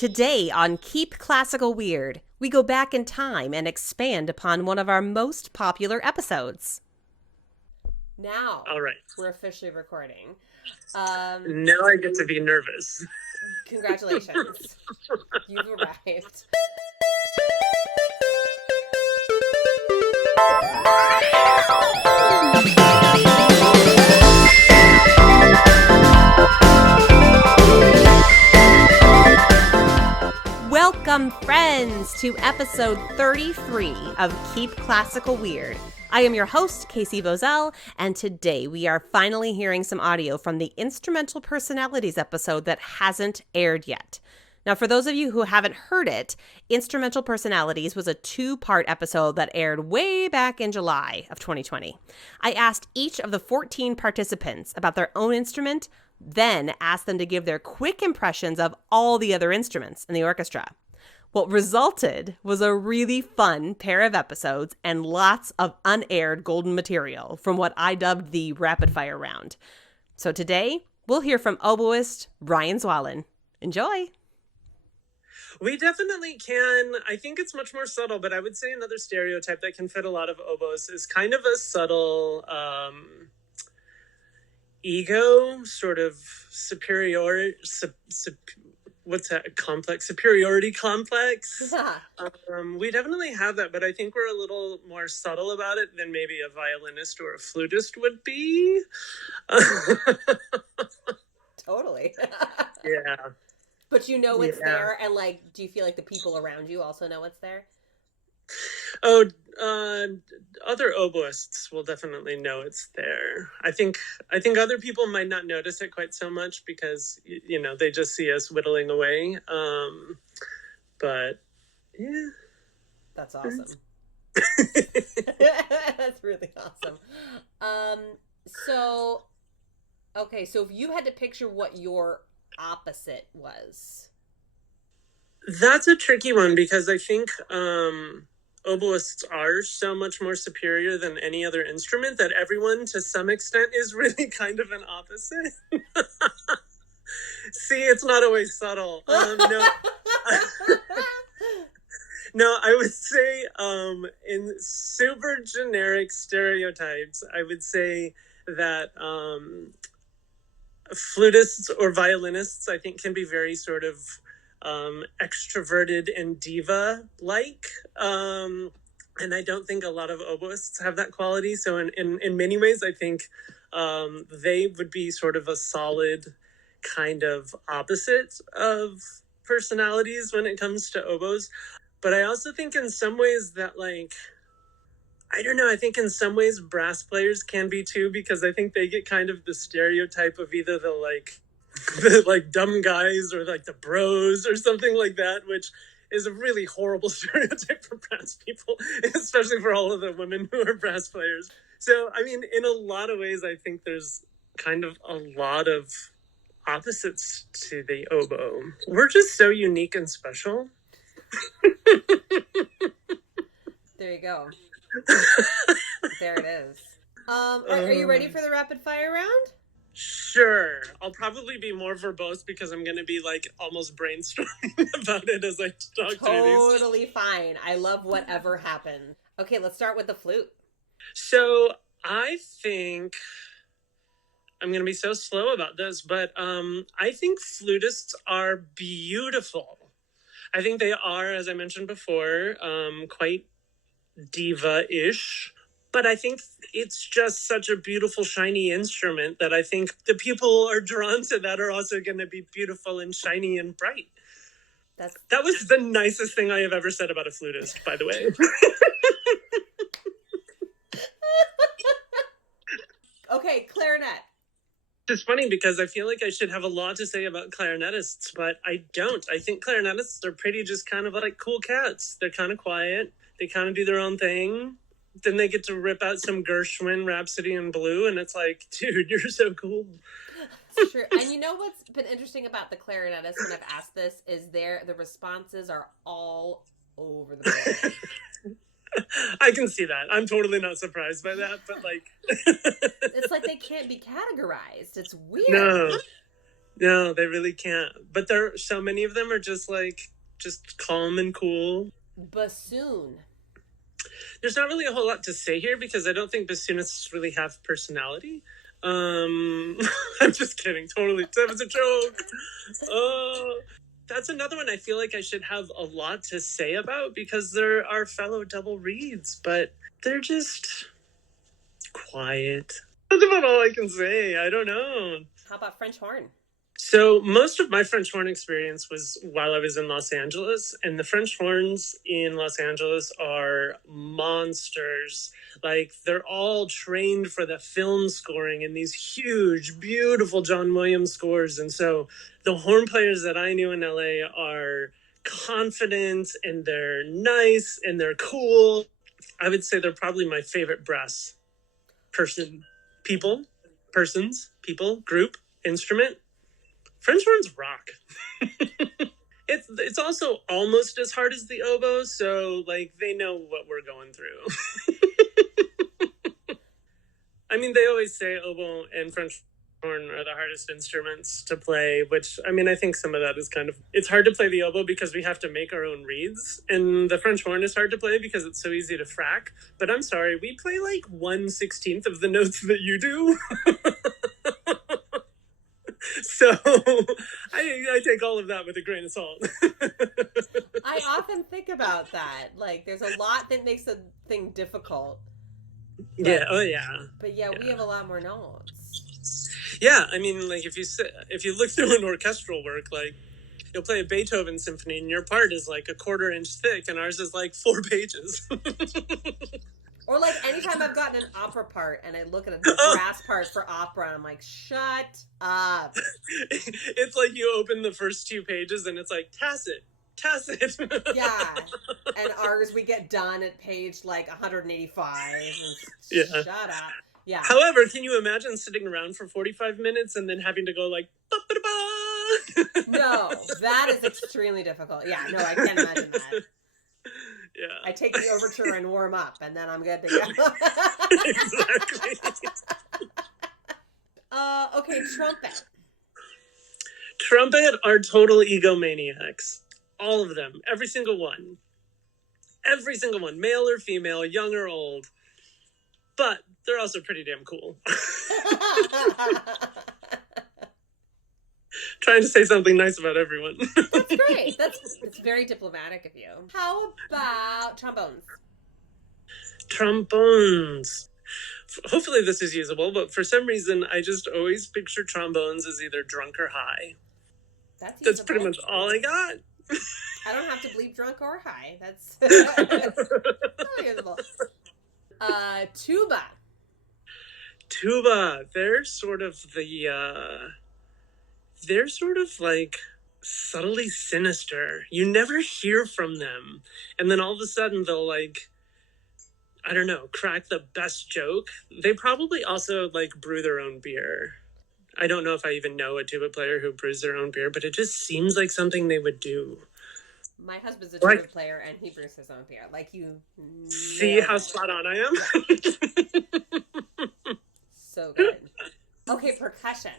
Today on Keep Classical Weird, we go back in time and expand upon one of our most popular episodes. Now, all right, we're officially recording. Now I get to be nervous. Congratulations. You've arrived. Welcome, friends, to episode 33 of Keep Classical Weird. I am your host, Casey Bozell, and today we are finally hearing some audio from the Instrumental Personalities episode that hasn't aired yet. Now, for those of you who haven't heard it, Instrumental Personalities was a two-part episode that aired way back in July of 2020. I asked each of the 14 participants about their own instrument, then asked them to give their quick impressions of all the other instruments in the orchestra. What resulted was a really fun pair of episodes and lots of unaired golden material from what I dubbed the rapid fire round. So today, we'll hear from oboist Ryan Zwahlen. Enjoy! We definitely can. I think it's much more subtle, but I would say another stereotype that can fit a lot of oboes is kind of a subtle ego, sort of superiority complex. We definitely have that, but I think we're a little more subtle about it than maybe a violinist or a flutist would be. Totally. Yeah. But you know it's there, and do you feel like the people around you also know it's there? Oh, other oboists will definitely know it's there. I think other people might not notice it quite so much because, they just see us whittling away. But, yeah. That's awesome. That's really awesome. So if you had to picture what your opposite was. That's a tricky one because I think oboists are so much more superior than any other instrument that everyone to some extent is really kind of an opposite. See, it's not always subtle. No. No, I would say in super generic stereotypes, I would say that flutists or violinists, I think, can be very sort of extroverted and diva-like. And I don't think a lot of oboists have that quality. So in many ways, I think they would be sort of a solid kind of opposite of personalities when it comes to oboes. But I also think in some ways that, I don't know, I think in some ways brass players can be too, because I think they get kind of the stereotype of either the dumb guys or the bros or something like that, which is a really horrible stereotype for brass people, especially for all of the women who are brass players. So, I mean, in a lot of ways, I think there's kind of a lot of opposites to the oboe. We're just so unique and special. There you go. There it is. Are you ready for the rapid fire round? Sure. I'll probably be more verbose because I'm going to be almost brainstorming about it as I talk through these. Totally fine. I love whatever happened. Okay, let's start with the flute. So I think I'm going to be so slow about this, but I think flutists are beautiful. I think they are, as I mentioned before, quite diva-ish. But I think it's just such a beautiful, shiny instrument that I think the people are drawn to that are also going to be beautiful and shiny and bright. That was the nicest thing I have ever said about a flutist, by the way. Okay, clarinet. It's funny because I feel like I should have a lot to say about clarinetists, but I don't. I think clarinetists are pretty just kind of like cool cats. They're kind of quiet. They kind of do their own thing. Then they get to rip out some Gershwin Rhapsody in Blue, and it's like, dude, you're so cool. It's true. And you know what's been interesting about the clarinetists when I've asked this is the responses are all over the place. I can see that. I'm totally not surprised by that, but it's like they can't be categorized. It's weird. No. No, they really can't. But there, so many of them are just calm and cool. Bassoon. There's not really a whole lot to say here because I don't think bassoonists really have personality. I'm just kidding. Totally. That was a joke. That's another one I feel like I should have a lot to say about because they're our fellow double reeds, but they're just quiet. That's about all I can say. I don't know. How about French horn? So most of my French horn experience was while I was in Los Angeles, and the French horns in Los Angeles are monsters. Like, they're all trained for the film scoring in these huge, beautiful John Williams scores. And so the horn players that I knew in LA are confident and they're nice and they're cool. I would say they're probably my favorite brass group, instrument. French horns rock. It's also almost as hard as the oboe, so like they know what we're going through. I mean, they always say oboe and French horn are the hardest instruments to play, which, I mean, I think some of that is it's hard to play the oboe because we have to make our own reeds, and the French horn is hard to play because it's so easy to frack. But I'm sorry, we play like 1/16 of the notes that you do. So I take all of that with a grain of salt. I often think about that. Like, there's a lot that makes a thing difficult. But, yeah. Oh, yeah. But yeah, we have a lot more notes. Yeah, I mean, like if you look through an orchestral work, like you'll play a Beethoven symphony, and your part is like a 1/4 inch thick, and ours is like 4 pages. Or like anytime I've gotten an opera part and I look at the brass part for opera and I'm like, shut up. It's like you open the first 2 pages and it's like, tacit. Yeah. And ours, we get done at page like 185. And yeah. Shut up. Yeah. However, can you imagine sitting around for 45 minutes and then having to go like, ba-ba-da-ba? No, that is extremely difficult. Yeah, no, I can't imagine that. Yeah. I take the overture and warm up, and then I'm good to go. Exactly. Okay, trumpet. Trumpet are total egomaniacs. All of them. Every single one. Male or female, young or old. But they're also pretty damn cool. Trying to say something nice about everyone. That's great. That's very diplomatic of you. How about trombones? Trombones. Hopefully this is usable, but for some reason I just always picture trombones as either drunk or high. That's pretty much all I got. I don't have to bleep drunk or high. That's totally usable. Tuba. Tuba. They're sort of like subtly sinister. You never hear from them. And then all of a sudden they'll like, I don't know, crack the best joke. They probably also like brew their own beer. I don't know if I even know a tuba player who brews their own beer, but it just seems like something they would do. My husband's a tuba player and he brews his own beer. Like, you see how spot on I am? So good. Okay, percussion.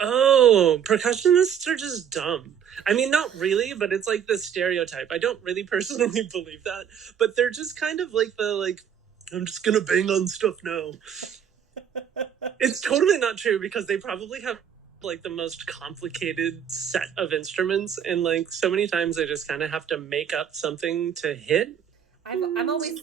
Oh, percussionists are just dumb. I mean, not really, but it's like the stereotype. I don't really personally believe that, but they're just kind of like I'm just gonna bang on stuff now. It's totally not true because they probably have like the most complicated set of instruments, and like so many times they just kind of have to make up something to hit. I'm always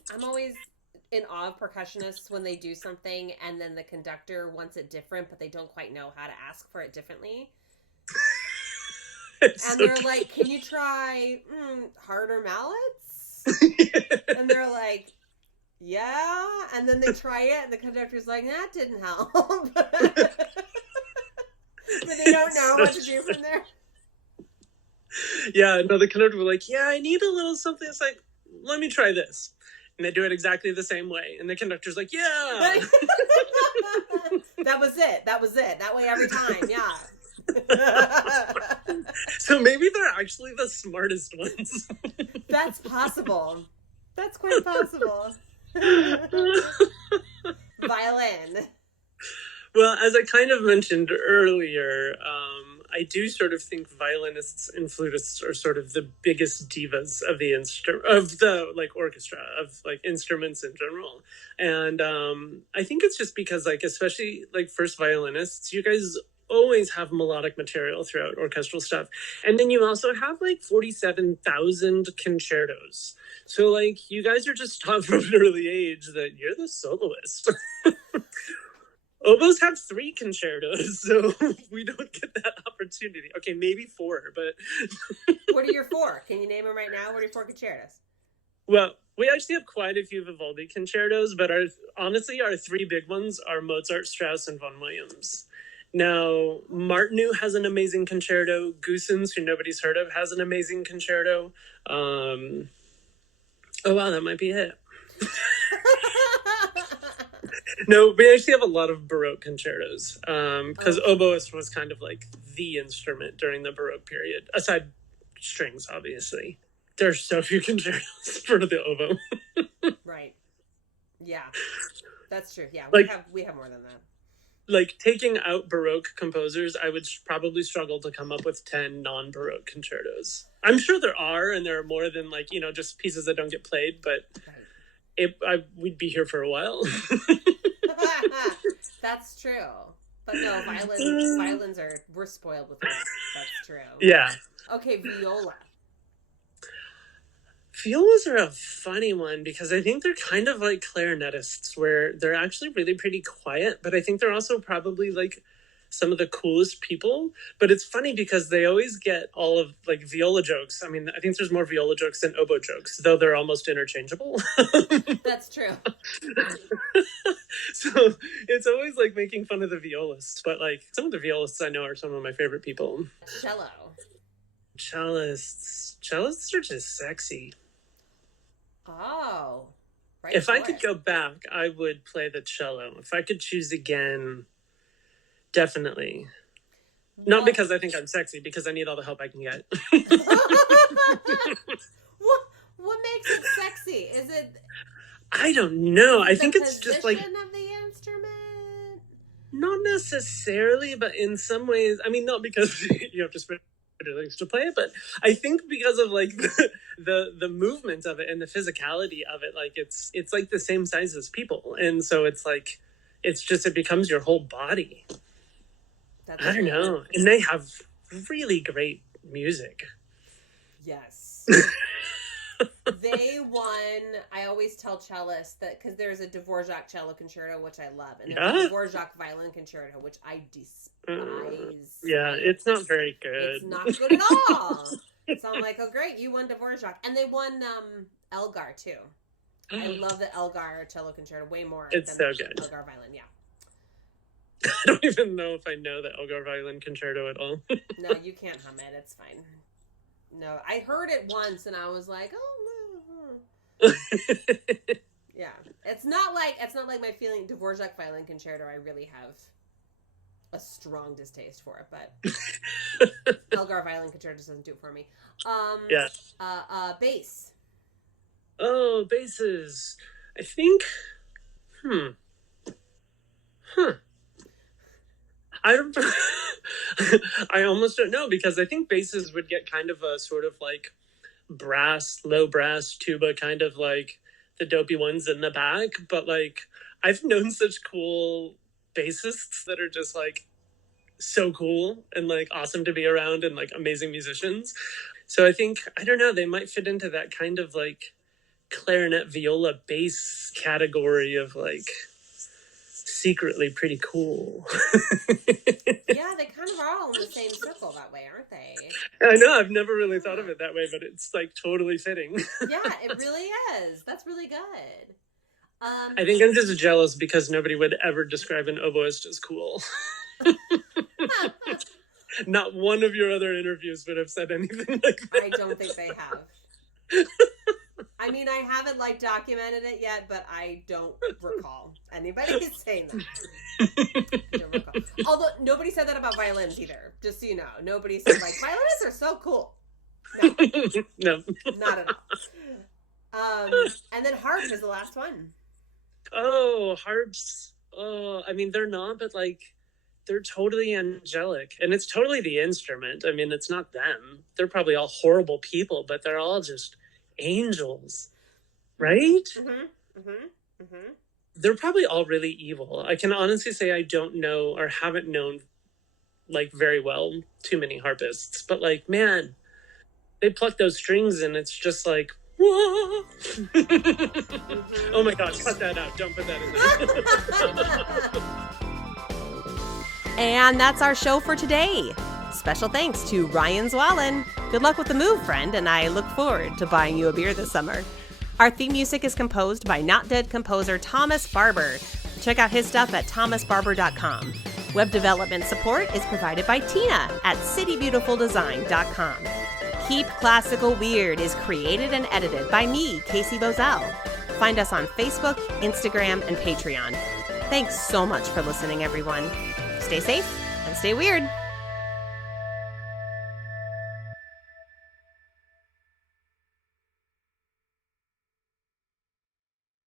in awe of percussionists when they do something and then the conductor wants it different, but they don't quite know how to ask for it differently. And so they're like, can you try harder mallets? Yeah. And they're like, yeah. And then they try it and the conductor's like, that didn't help. But they don't know what to do from there. Yeah, no, the conductor was like, yeah, I need a little something. It's like, let me try this. And they do it exactly the same way. And the conductor's like, yeah. That was it. That way every time, yeah. So maybe they're actually the smartest ones. That's possible. That's quite possible. Violin. Well, as I kind of mentioned earlier, I do sort of think violinists and flutists are sort of the biggest divas of the like orchestra, of like instruments in general. And I think it's just because, like, especially like first violinists, you guys always have melodic material throughout orchestral stuff. And then you also have like 47,000 concertos. So like you guys are just taught from an early age that you're the soloist. Oboes have 3 concertos, so we don't get that opportunity. Okay, maybe 4, but... What are your 4? Can you name them right now? What are your 4 concertos? Well, we actually have quite a few Vivaldi concertos, but honestly, our 3 big ones are Mozart, Strauss, and Vaughan Williams. Now, Martineau has an amazing concerto. Goossens, who nobody's heard of, has an amazing concerto. Oh, wow, that might be it. No, we actually have a lot of Baroque concertos, because oboist was kind of like the instrument during the Baroque period, aside strings, obviously. There's so few concertos for the oboe. Right. Yeah, that's true. Yeah, like, we have more than that. Like, taking out Baroque composers, I would probably struggle to come up with 10 non-Baroque concertos. I'm sure there are, and there are more than, like, just pieces that don't get played, but we'd be here for a while. That's true. But no, violins we're spoiled with that. That's true. Yeah. Okay, viola. Violas are a funny one because I think they're kind of like clarinetists, where they're actually really pretty quiet, but I think they're also probably like some of the coolest people. But it's funny because they always get all of like viola jokes. I mean, I think there's more viola jokes than oboe jokes, though they're almost interchangeable. That's true. So it's always like making fun of the violists, but like some of the violists I know are some of my favorite people. Cello. Cellists are just sexy. Oh. Right. If I could go back, I would play the cello. If I could choose again, definitely. Not because I think I'm sexy, because I need all the help I can get. What makes it sexy? Is it... I don't know. I think it's just like... the position of the instrument? Not necessarily, but in some ways... I mean, not because you have to spend things to play it, but I think because of like the movement of it and the physicality of it, like it's like the same size as people, and so it's like it becomes your whole body. I don't know. And they have really great music. Yes. They won. I always tell cellists that, because there's a Dvorak cello concerto, which I love, and there's a Dvorak violin concerto, which I despise. Yeah, it's not very good. It's not good at all. So I'm like, oh great, you won Dvorak, and they won Elgar too. I love the Elgar cello concerto way more. It's than so good. Elgar violin, yeah. I don't even know if I know the Elgar violin concerto at all. No, you can't hum it. It's fine. No, I heard it once and I was like, oh. Yeah, it's not like my feeling. Dvorak violin concerto, I really have a strong distaste for it, but Elgar violin concerto just doesn't do it for me. Yeah. Bass. Oh, basses. I think. I almost don't know, because I think basses would get kind of a sort of like low brass tuba, kind of like the dopey ones in the back. But like, I've known such cool bassists that are just like so cool and like awesome to be around and like amazing musicians. So I think, I don't know, they might fit into that kind of like clarinet, viola, bass category of like secretly pretty cool. Yeah, they kind of are all in the same circle that way, aren't they? I know, I've never really thought of it that way, but it's like totally fitting. Yeah, it really is. That's really good. I think I'm just jealous because nobody would ever describe an oboist as cool. Not one of your other interviews would have said anything like that. I don't think they have. I mean, I haven't like documented it yet, but I don't recall anybody saying that. I don't recall. Although nobody said that about violins either. Just so you know, nobody said like violinists are so cool. No, no, not at all. And then harp is the last one. Oh, harps. Oh, I mean, they're not, but like, they're totally angelic. And it's totally the instrument. I mean, it's not them. They're probably all horrible people, but they're all just angels, right? They're probably all really evil. I can honestly say I don't know or haven't known like very well too many harpists, but like, man, they pluck those strings and it's just like, whoa. Oh my gosh, cut that out. Don't put that in there. And that's our show for today. Special thanks to Ryan Zwahlen. Good luck with the move, friend, and I look forward to buying you a beer this summer. Our theme music is composed by not dead composer Thomas Barber. Check out his stuff at thomasbarber.com. Web development support is provided by Tina at citybeautifuldesign.com. Keep Classical Weird is created and edited by me, Casey Bozell. Find us on Facebook, Instagram, and Patreon. Thanks so much for listening, everyone. Stay safe and stay weird.